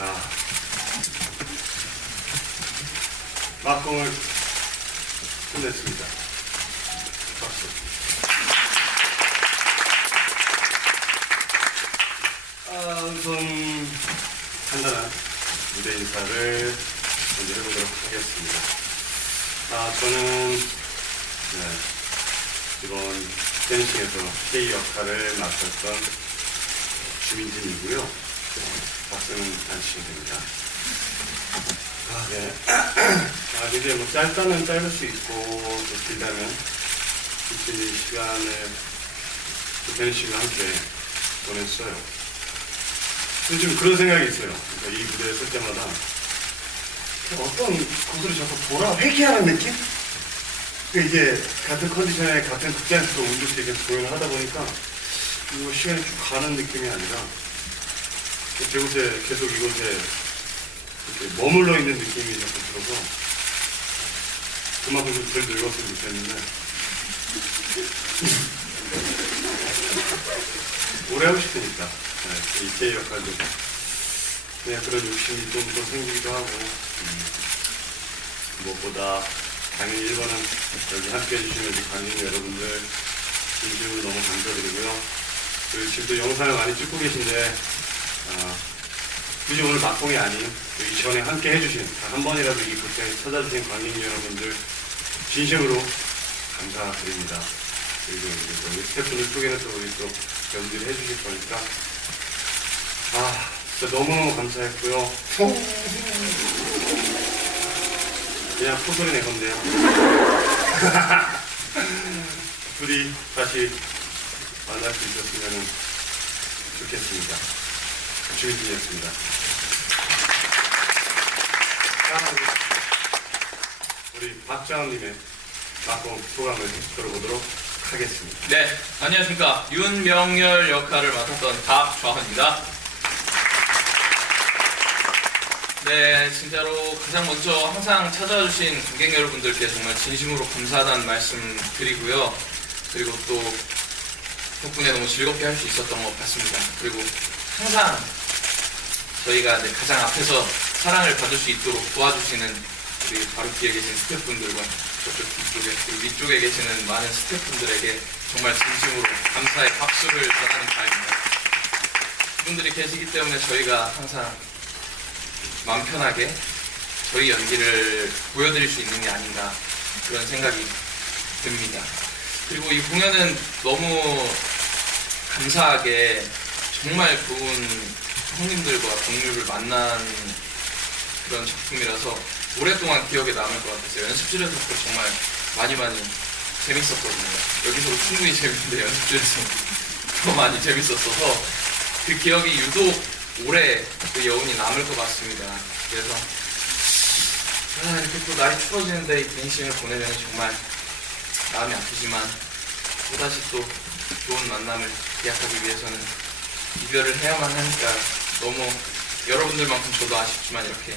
자, 막공을 끝냈습니다. 박수. 아, 우선 간단한 무대 인사를 먼저 해보도록 하겠습니다. 아, 저는 네, 이번 댄싱에서 K 역할을 맡았던 주민진이고요. 박수는 안치면 됩니다. 아, 네. 아, 이제 뭐 짧다면 짧을 수 있고, 또 길다면 이 시간을 또 댄싱과 함께 보냈어요. 요즘 그런 생각이 있어요. 그러니까 이 무대에 설 때마다 어떤 곳으로 자꾸 돌아 회귀하는 느낌? 그 이게 같은 컨디션에 같은 극장에서 운동실 계속 공연을 하다 보니까 이거 시간이 쭉 가는 느낌이 아니라 이곳에 계속 이곳에 이렇게 머물러 있는 느낌이 자꾸 들어서 그만큼 좀덜 늙었으면 좋겠는데. 오래 하고 싶으니까. 네, 이 K 역할도. 그냥 그런 욕심이 좀 더 생기기도 하고. 음, 무엇보다 당연히 1번은 여기 함께 해주시는 관객 여러분들 진심으로 너무 감사드리고요. 그리고 지금 또 영상을 많이 찍고 계신데 아, 굳이 오늘 막공이 아닌 또 이전에 함께 해주신 단한 번이라도 이 극장에 찾아주신 관객 여러분들 진심으로 감사드립니다. 그리고 우리 스태프들 소개는 또 우리 또 여러분들이 해주실 거니까 아 진짜 너무너무 감사했고요. 그냥 포소리 내 건데요. 둘이 다시 만날 수 있었으면 좋겠습니다. 주민진이었습니다. 다음으로 우리 박자원님의 막공 소감을 들어보도록 하겠습니다. 네, 안녕하십니까. 윤명열 역할을 맡았던 박좌헌입니다. 네, 진짜로 가장 먼저 항상 찾아주신 관객 여러분들께 정말 진심으로 감사하다는 말씀 드리고요. 그리고 또 덕분에 너무 즐겁게 할 수 있었던 것 같습니다. 그리고 항상 저희가 이제 가장 앞에서 사랑을 받을 수 있도록 도와주시는 우리 바로 뒤에 계신 스태프분들과 저쪽 뒤쪽에 그리고 위쪽에 계시는 많은 스태프분들에게 정말 진심으로 감사의 박수를 전하는 바입니다. 그분들이 계시기 때문에 저희가 항상 마음 편하게 저희 연기를 보여드릴 수 있는 게 아닌가 그런 생각이 듭니다. 그리고 이 공연은 너무 감사하게 정말 좋은 형님들과 동료를 만난 그런 작품이라서 오랫동안 기억에 남을 것 같았어요. 연습실에서도 정말 많이 많이 재밌었거든요. 여기서도 충분히 재밌는데 연습실에서 더 많이 재밌었어서 그 기억이 유독 오래 그 여운이 남을 것 같습니다. 그래서 아, 이렇게 또 날이 추워지는데 이 갱신을 보내면 정말 마음이 아프지만 또다시 또 좋은 만남을 기약하기 위해서는 이별을 해야만 하니까 너무 여러분들만큼 저도 아쉽지만 이렇게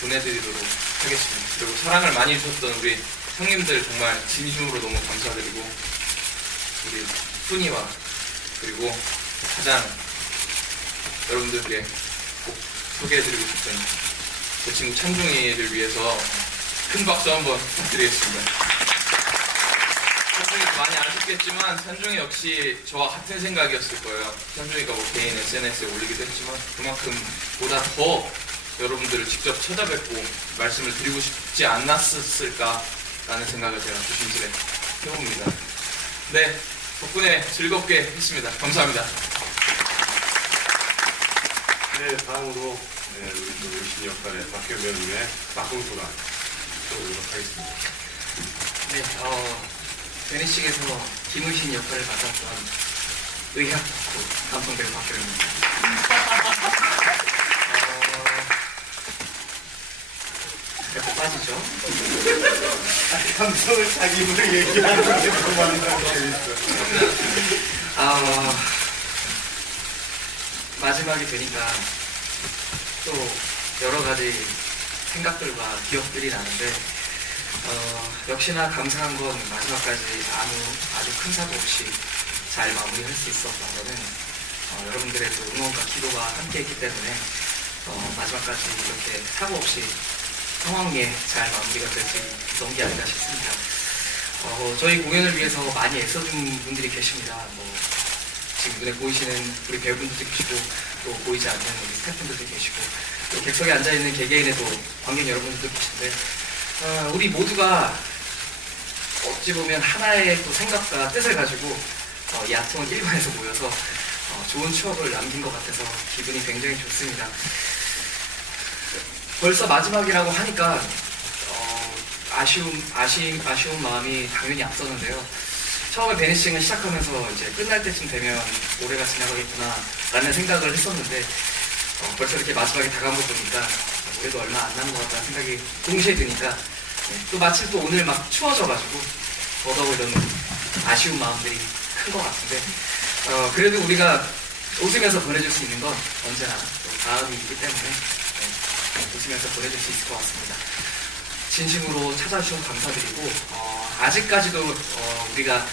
보내드리도록 하겠습니다. 그리고 사랑을 많이 주셨던 우리 형님들 정말 진심으로 너무 감사드리고 우리 순이와 그리고 가장 여러분들께 꼭 소개해드리고 싶은 제 친구 찬중이를 위해서 큰 박수 한번 부탁드리겠습니다. 찬중이 많이 아쉽겠지만 찬중이 역시 저와 같은 생각이었을 거예요. 찬중이가 뭐 개인 SNS에 올리기도 했지만 그만큼 보다 더 여러분들을 직접 찾아뵙고 말씀을 드리고 싶지 않았을까라는 생각을 제가 조심스레 해봅니다. 네, 덕분에 즐겁게 했습니다. 감사합니다. 네, 다음으로 네, 우리 또 의신 역할의 박효 배우님의 막공 소감 들어보도록 하겠습니다. 네, 어, 베네식에서 김의신 역할을 맡았던 의학 덕후 감성 배우 박효입니다. 어, 빠지죠? 감성을 자기 입으로 얘기하는 게 너무 많다고 재밌어. 아, 마지막이 되니까 또 여러 가지 생각들과 기억들이 나는데 어, 역시나 감사한 건 마지막까지 아무 아주 큰 사고 없이 잘 마무리할 수 있었던 거는 어, 여러분들의 또 응원과 기도가 함께했기 때문에 어, 마지막까지 이렇게 사고 없이 상황에 잘 마무리가 될수 있던 게 아닌가 싶습니다. 어, 저희 공연을 위해서 많이 애써준 분들이 계십니다. 뭐, 지금 눈에 보이시는 우리 배우분들도 계시고 또 보이지 않는 우리 스태프분들도 계시고 또 객석에 앉아있는 개개인에도 관객 여러분들도 계신데 어, 우리 모두가 어찌 보면 하나의 또 생각과 뜻을 가지고 어, 이 아트원 1관에서 모여서 어, 좋은 추억을 남긴 것 같아서 기분이 굉장히 좋습니다. 벌써 마지막이라고 하니까 어, 아쉬움, 아쉬움, 아쉬운 마음이 당연히 앞서는데요. 처음에 베니싱을 시작하면서 이제 끝날 때쯤 되면 올해가 지나가겠구나 라는 생각을 했었는데 어, 벌써 이렇게 마지막에 다가온 거 보니까 올해도 얼마 안 남은 것 같다는 생각이 동시에 드니까 네, 또 마침 또 오늘 막 추워져가지고 더더욱 이런 아쉬운 마음들이 큰 것 같은데 어, 그래도 우리가 웃으면서 보내줄 수 있는 건 언제나 또 다음이 있기 때문에 네, 웃으면서 보내줄 수 있을 것 같습니다. 진심으로 찾아주셔서 감사드리고 어, 아직까지도 어, 우리가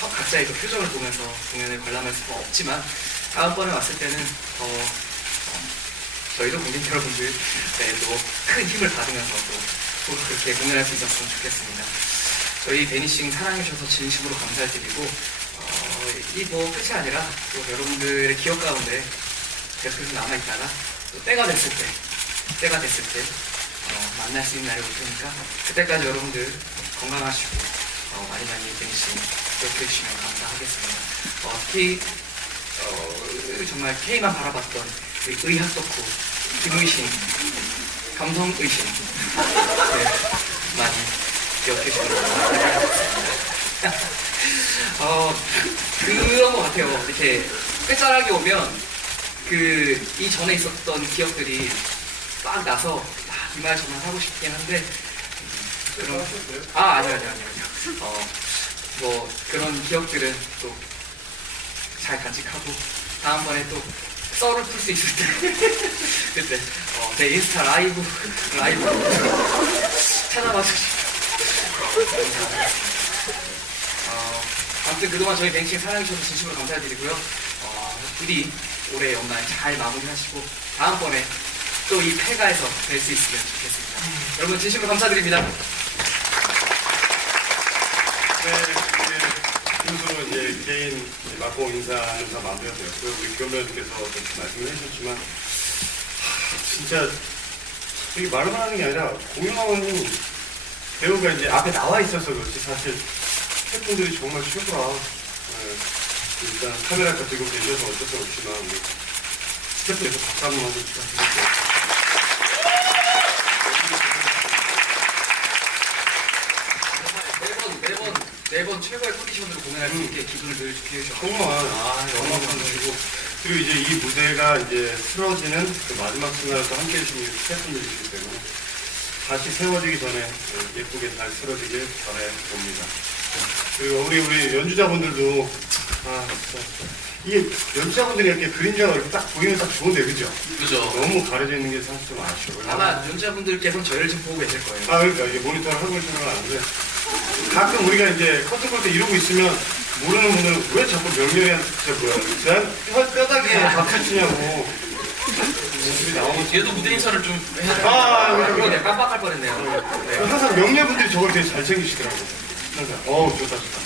서- 각자의 그 표정을 보면서 공연을 관람할 수가 없지만 다음번에 왔을 때는 더 어, 저희도 관객 여러분들 네, 또큰 힘을 받으면서 또, 또 그렇게 공연할 수 있었으면 좋겠습니다. 저희 베니싱 사랑해주셔서 진심으로 감사드리고 어, 이뭐 끝이 아니라 또 여러분들의 기억 가운데 계속해서 남아있다가 또 때가 됐을 때 때가 됐을 때 어, 만날 수 있는 날이 올 테니까 그때까지 여러분들 건강하시고 어, 많이 많이 베니싱 기억해 주시면 감사하겠습니다. 어, 특히 어, 정말 K만 바라봤던 의학 덕후 김의신 감성 의신 네, 많이 기억해 주시면 감사하겠습니다. 어, 그런 것 같아요. 이렇게 끝자락이 오면 그 이전에 있었던 기억들이 막 나서 아, 이말 정말 하고 싶긴 한데 음, 그런 아 아니요 아니요 아니요 어, 뭐 그런 기억들은 또 잘 간직하고 다음번에 또 썰을 풀 수 있을 때. 그때 어, 제 인스타 라이브 라이브. 찾아봐 주시면 어, 아무튼 그동안 저희 뱅킹 사랑해주셔서 진심으로 감사드리고요. 어, 부디 올해 연말 잘 마무리하시고 다음번에 또 이 폐가에서 뵐 수 있으면 좋겠습니다. 여러분 진심으로 감사드립니다 네, 이제 이것으로 이제 개인 막공 인사는 다 마무리가 되었고요. 우리 교배님께서 말씀을 해주셨지만 하, 진짜 이게 말만 하는 게 아니라 공연하는 배우가 이제 앞에 나와 있어서 그렇지 사실 스태프분들이 정말 최고라. 네, 일단 카메라 가지고 계셔서 어쩔 수 없지만 스태프에서 박수 한번 하고 부탁드릴게요. 매번 매번 최고의 컨디션으로 공연할 수 있게 기분을 늘 좋게 해주셔서 정말 아, 너무 감사드리고 그리고 이제 이 무대가 이제 틀어지는 그 마지막 순간을 또 함께 해주신 스태프분들이시기 때문에 다시 세워지기 전에 네, 예쁘게 잘 틀어지길 바라봅니다. 그리고 우리 우리 연주자분들도 아 진짜 이게 연주자분들이 이렇게 그림자가 이렇게 딱 보이면 딱 좋은데 그죠? 그죠? 너무 가려져 있는 게 사실 좀 아쉬워요. 아마 연주자분들께서는 저희를 지금 보고 계실 거예요 아 그러니까 이게 모니터를 하고 있는 건 아는데 가끔 우리가 이제 커튼 볼때 이러고 있으면 모르는 분들은 왜 자꾸 명렬이한테 뭐야? 난 혀- 뼈다귀에 박수 치냐고. 모습이 나오면 뒤에도 무대 인사를 좀 해야 돼. 아 그거 그러니까 내가 깜빡할 뻔했네요. 네. 항상 명례분들이 저걸 되게 잘 챙기시더라고 항상. 어우 좋다 좋다.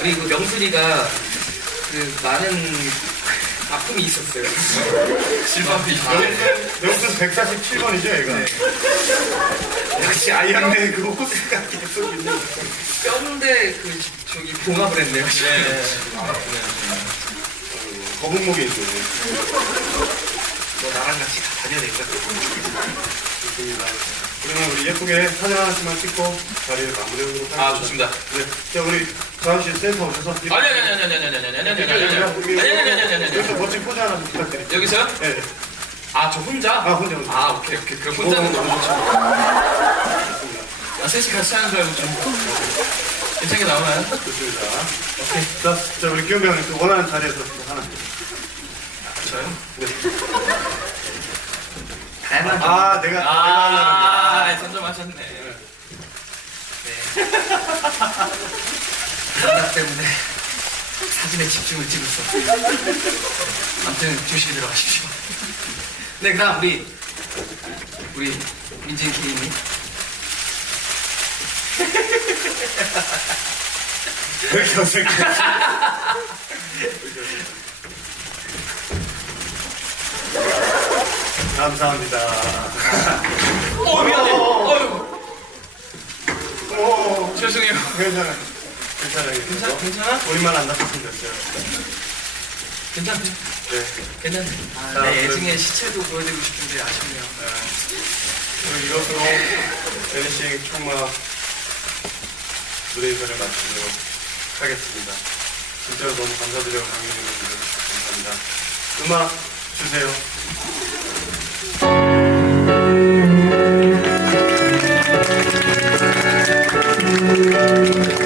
우리 그 명순이가 그 많은 아픔이 있었어요. 실밥이. 명순 147번이죠 얘가? 역시 아이언맨 그 계속 있는 뼈인데 그 저기 봉합을 했네요 네. 아, 거북목에 있어요 너 나랑 같이 다녀야 되겠다 좋습니다 그러면 우리 예쁘게 사진 하나씩만 찍고 자리를 마무리하도록 하겠습니다 아, 좋습니다. 네. 자, 우리 다은 씨 센터 오셔서. 아니, 아니, 아니, 아니, 아니, 아니, 아니, 아니, 아니, 아니, 아니, 아니, 아니, 여기, 아니, 아니, 아니, 아니, 아니. 여기서 멋진 포즈 하나 좀 부탁드릴게요. 여기서요? 네. 네. 아, 저 혼자? 아, 혼자, 혼자. 아, 오케이, 오케이. 그 혼자는 너무 좋죠. 아, 셋이 같이 하는 줄 알고 좀. 괜찮게 나오나요? 좋습니다. 오케이. 자, 자 우리 형님 또 원하는 자리에서 또 하나. 저요? 네. 다양한 아, 내가, 내가 아, 선점하셨네. 네. 생각 때문에 사진에 집중을 찍었어. 아무튼 조심히 들어가십시오. 네, 그다음 우리 우리 민진 왜 이렇게 어색해? 감사합니다. 어 미안해. 어휴 오, 죄송해요. 괜찮아. 괜찮아요. 괜찮 괜찮아? 우리만 안 다쳤으면 됐어요. 괜찮대. 네. 괜찮대. 아, 자, 내 애증의 시체도 보여드리고 싶은데 아쉽네요. 그리고 이것으로 베니싱 총마 무대 인사를 마치도록 하겠습니다. 진짜로 너무 감사드려요. 강민이 여러분 감사합니다. 음악 주세요. Thank.